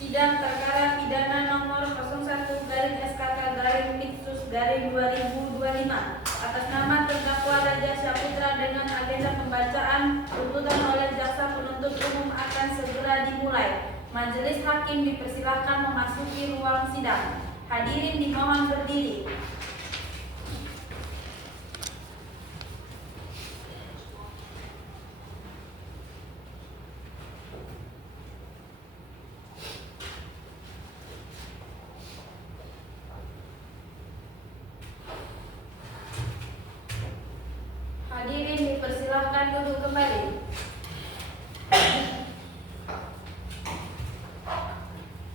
Sidang perkara pidana nomor 01/SKK/Mitsus/2025 atas nama terdakwa Raja Syaputra dengan agenda pembacaan tuntutan oleh jaksa penuntut umum akan segera dimulai. Majelis hakim dipersilakan memasuki ruang sidang. Hadirin dimohon berdiri. Hadirin dipersilakan duduk kembali.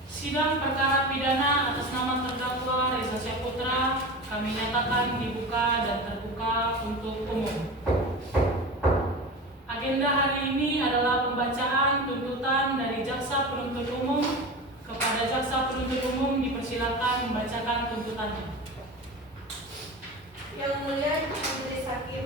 Sidang perkara pidana atas nama terdakwa Reza Syaputra kami nyatakan dibuka dan terbuka untuk umum. Agenda hari ini adalah pembacaan tuntutan dari jaksa penuntut umum. Kepada jaksa penuntut umum dipersilakan membacakan tuntutannya. Yang mulia Majelis Hakim,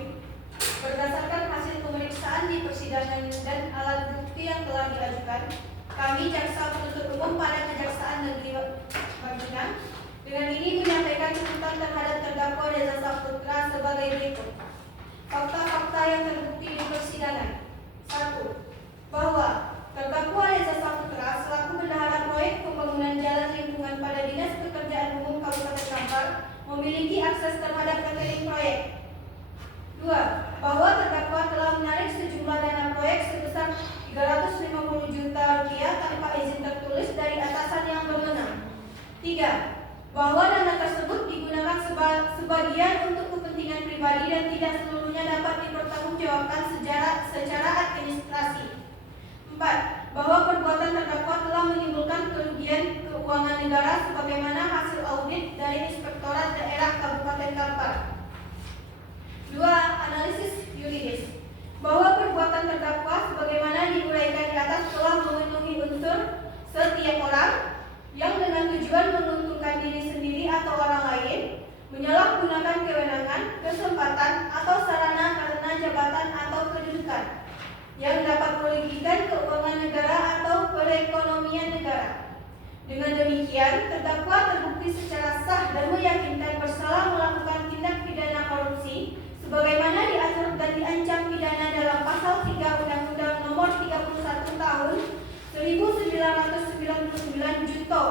berdasarkan hasil pemeriksaan di persidangan dan alat bukti yang telah diajukan, kami jaksa penuntut umum pada Kejaksaan Negeri Bangkinang dengan ini menyampaikan tuntutan terhadap terdakwa Reza Syaputra sebagai berikut. Fakta-fakta yang terbukti di persidangan. 1. Bahwa terdakwa Reza Syaputra selaku bendahara proyek pembangunan jalan lingkungan pada Dinas Pekerjaan Umum Kabupaten Kampar memiliki akses terhadap rekening proyek. 2. Bahwa terdakwa telah menarik sejumlah dana proyek sebesar 350 juta rupiah tanpa izin tertulis dari atasan yang berwenang. 3. Bahwa dana tersebut digunakan sebagian untuk kepentingan pribadi dan tidak seluruhnya dapat dipertanggungjawabkan secara administrasi. 4. Bahwa perbuatan terdakwa telah menimbulkan kerugian keuangan negara sebagaimana hasil audit dari Inspektorat Daerah Kabupaten Kampar. 2. Analisis yuridis. Bahwa perbuatan terdakwa sebagaimana diuraikan di atas telah memenuhi unsur setiap orang yang dengan tujuan menguntungkan diri sendiri atau orang lain, menyalahgunakan kewenangan, kesempatan, atau sarana karena jabatan atau kedudukan yang dapat merugikan keuangan negara atau perekonomian negara. Dengan demikian, terdakwa terbukti secara sah dan meyakinkan bersalah melakukan tindak pidana korupsi sebagaimana diatur dan diancam pidana dalam pasal 3 Undang-Undang Nomor 31 Tahun 1999 Junto,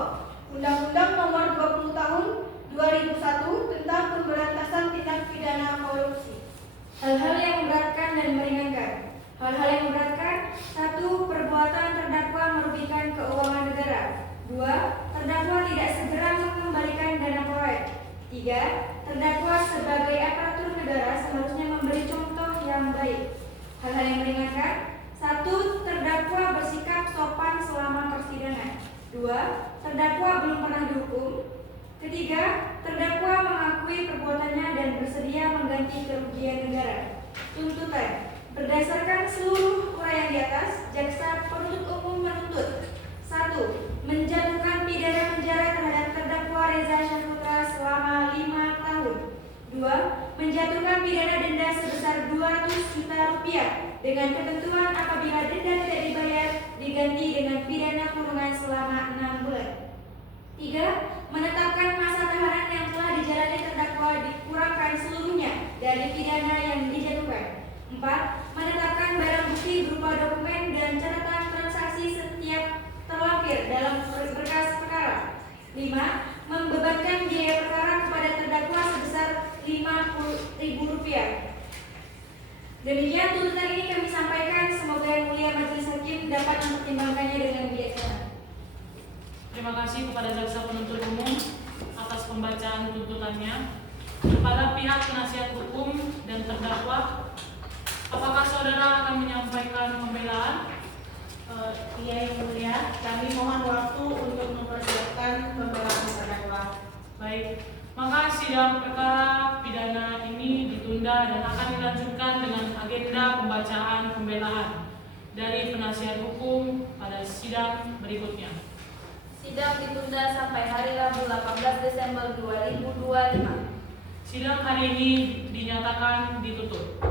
Undang-Undang Nomor 20 Tahun 2001 tentang Pemberantasan Tindak Pidana Korupsi. Hal-hal yang memberatkan dan meringankan. Hal-hal yang memberatkan: 1. Perbuatan terdakwa merugikan keuangan negara. 2. Terdakwa tidak segera mengembalikan dana proyek. 3. Terdakwa sebagai aparatur negara seharusnya memberi contoh yang baik. Hal-hal yang meringankan: 1. Terdakwa bersikap sopan selama persidangan. 2. Terdakwa belum pernah dihukum. 3. Terdakwa mengakui perbuatannya dan bersedia mengganti kerugian negara. Tuntutan: berdasarkan seluruh uraian di atas, jaksa penuntut umum menuntut: 1. Menjatuhkan pidana penjara terhadap terdakwa Reza Syaputra selama 5 tahun. 2. Menjatuhkan pidana denda sebesar 200 juta rupiah dengan ketentuan apabila denda tidak dibayar diganti dengan pidana kurungan selama 6 bulan. 3. Menetapkan masa tahanan yang telah dijalani terdakwa dikurangkan seluruhnya dari pidana yang dijatuhkan. 4. Menetapkan barang bukti berupa dokumen dan catatan transaksi setiap terlampir dalam berkas perkara. 5. Membebankan biaya perkara kepada terdakwa sebesar Rp50.000. Demikian tuntutan ini kami sampaikan. Semoga Yang Mulia Majelis Hakim dapat mempertimbangkannya dengan bijaksana. Terima kasih kepada jaksa penuntut umum atas pembacaan tuntutannya. Kepada pihak penasihat hukum dan terdakwa, apakah saudara akan menyampaikan pembelaan? Iya Yang Mulia, kami mohon waktu untuk mempersiapkan pembelaan terdakwa. Baik, maka sidang perkara pidana ini ditunda dan akan dilanjutkan dengan agenda pembacaan pembelaan dari penasihat hukum pada sidang berikutnya. Sidang ditunda sampai hari Rabu 18 Desember 2025. Sidang hari ini dinyatakan ditutup.